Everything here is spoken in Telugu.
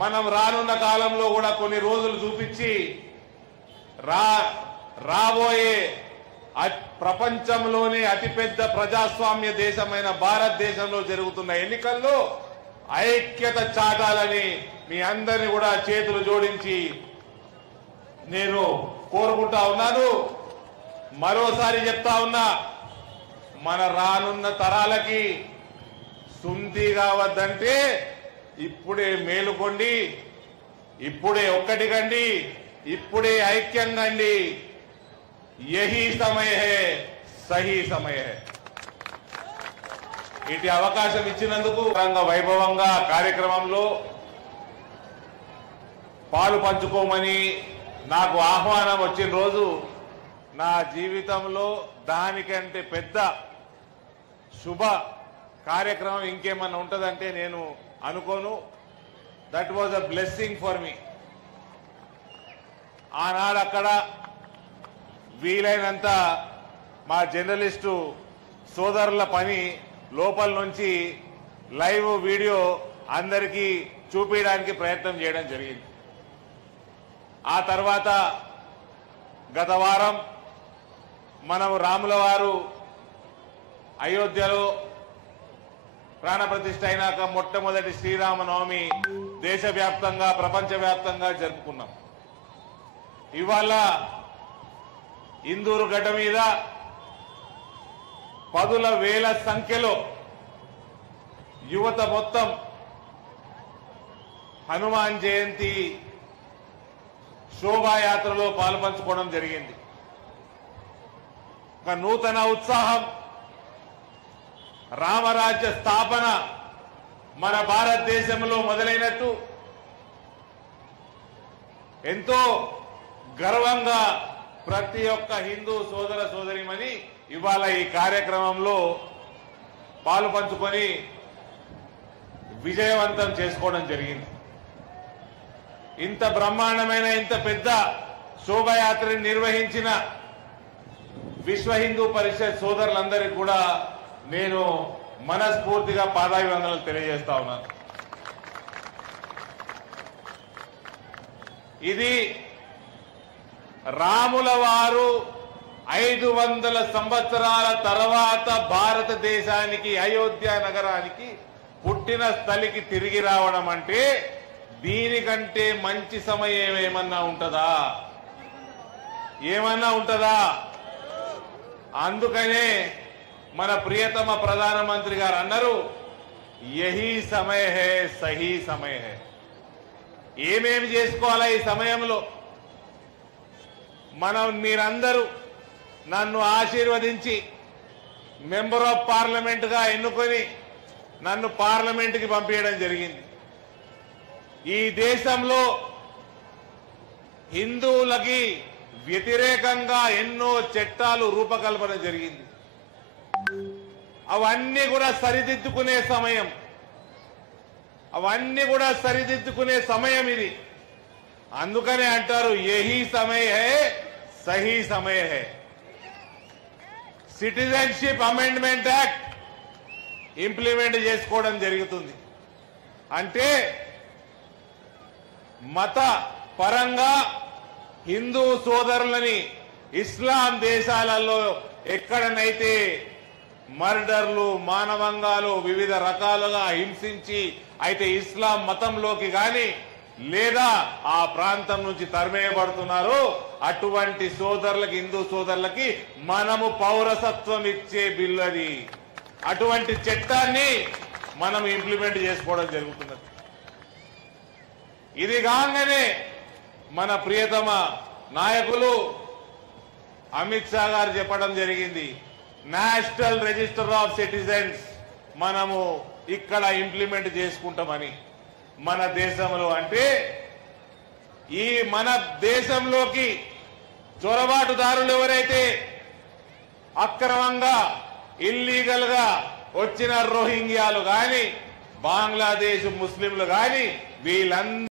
మనం రానున్న కాలంలో కూడా కొన్ని రోజులు చూపించి రాబోయే ప్రపంచంలోనే అతిపెద్ద ప్రజాస్వామ్య దేశమైన భారతదేశంలో జరుగుతున్న ఎన్నికల్లో ఐక్యత చాటాలని మీ అందరినీ కూడా చేతులు జోడించి నేను కోరుకుంటా ఉన్నాను. మరోసారి చెప్తా ఉన్నా, మన రానున్న తరాలకి సుంతి కావద్దంటే ఇప్పుడే మేలుకోండి, ఇప్పుడే ఒక్కటి కండి, ఇప్పుడే ఐక్యంగా అండి. యహీ సమయ హై, సహీ సమయ హై. ఇటు అవకాశం ఇచ్చినందుకు వైభవంగా కార్యక్రమంలో పాలు పంచుకోమని నాకు ఆహ్వానం వచ్చిన రోజు నా జీవితంలో దానికంటే పెద్ద శుభ కార్యక్రమం ఇంకేమన్నా ఉంటుందంటే నేను అనుకోను. That was a blessing for me. ఆనాడు అక్కడ వీలైనంత మా జర్నలిస్టు సోదరుల పని లోపల నుంచి లైవ్ వీడియో అందరికీ చూపించడానికి ప్రయత్నం చేయడం జరిగింది. ఆ తర్వాత గత వారం మనం రాముల వారు అయోధ్యలో ప్రాణప్రతిష్ఠ అయినాక మొట్టమొదటి శ్రీరామనవమి దేశవ్యాప్తంగా ప్రపంచవ్యాప్తంగా జరుపుకున్నాం. ఇవాళ ఇందూరు గడ్డ మీద పదుల వేల సంఖ్యలో యువత మొత్తం హనుమాన్ జయంతి శోభాయాత్రలో పాల్పంచుకోవడం జరిగింది. ఒక నూతన ఉత్సాహం, రామరాజ్య స్థాపన మన భారతదేశంలో మొదలైనట్టు ఎంతో గర్వంగా ప్రతి ఒక్క హిందూ సోదర సోదరిమణి ఇవాళ ఈ కార్యక్రమంలో పాలు పంచుకొని విజయవంతం చేసుకోవడం జరిగింది. ఇంత బ్రహ్మాండమైన ఇంత పెద్ద శోభాయాత్రని నిర్వహించిన విశ్వ హిందూ పరిషత్ సోదరులందరికీ కూడా నేను మనస్ఫూర్తిగా పాదాభివందనలు తెలియజేస్తా ఉన్నాను. ఇది రాముల వారు 500 సంవత్సరాల తర్వాత భారతదేశానికి అయోధ్య నగరానికి పుట్టిన స్థలికి తిరిగి రావడం అంటే దీనికంటే మంచి సమయం ఏమన్నా ఉంటుందా? ఏమన్నా ఉంటుందా? అందుకనే మన ప్రియతమ ప్రధానమంత్రి గారు అన్నారు, యహీ సమయ హై, సహీ సమయ హై. ఏమేమి చేసుకోవాలా ఈ సమయంలో? మీరందరూ నన్ను ఆశీర్వదించి మెంబర్ ఆఫ్ పార్లమెంట్ గా ఎన్నుకొని నన్ను పార్లమెంటుకి పంపించడం జరిగింది. ఈ దేశంలో హిందువులకి వ్యతిరేకంగా ఎన్నో చట్టాలు రూపకల్పన జరిగింది. అవన్నీ కూడా సరిదిద్దుకునే సమయం, ఇది. అందుకనే అంటారు యహీ సమయ హై, సహీ సమయ high. Citizenship amendment act implement చేసుకోవడం జరుగుతుంది. అంటే మత పరంగా హిందూ సోదరులని ఇస్లాం దేశాలలో ఎక్కడనైతే మర్డర్లు, మానవంగాలు వివిధ రకాలుగా హింసించి అయితే ఇస్లాం మతంలోకి గాని లేదా ఆ ప్రాంతం నుంచి తరిమేయబడుతున్నారు, అటువంటి సోదరులకి, హిందూ సోదరులకి మనము పౌరసత్వం ఇచ్చే బిల్లు అది. అటువంటి చట్టాన్ని మనం ఇంప్లిమెంట్ చేసుకోవడం జరుగుతున్నది. ఇది కాగానే మన ప్రియతమ నాయకులు అమిత్ షా గారు చెప్పడం జరిగింది, నేషనల్ రిజిస్టర్ ఆఫ్ సిటిజన్స్ మనము ఇక్కడ ఇంప్లిమెంట్ చేసుకుంటామని. మన దేశంలో అంటే ఈ మన దేశంలోకి చొరబాటుదారులు ఎవరైతే అక్రమంగా ఇల్లీగల్ గా వచ్చిన రోహింగ్యాలు గాని, బంగ్లాదేశ్ ముస్లింలు గాని వీళ్ళందరూ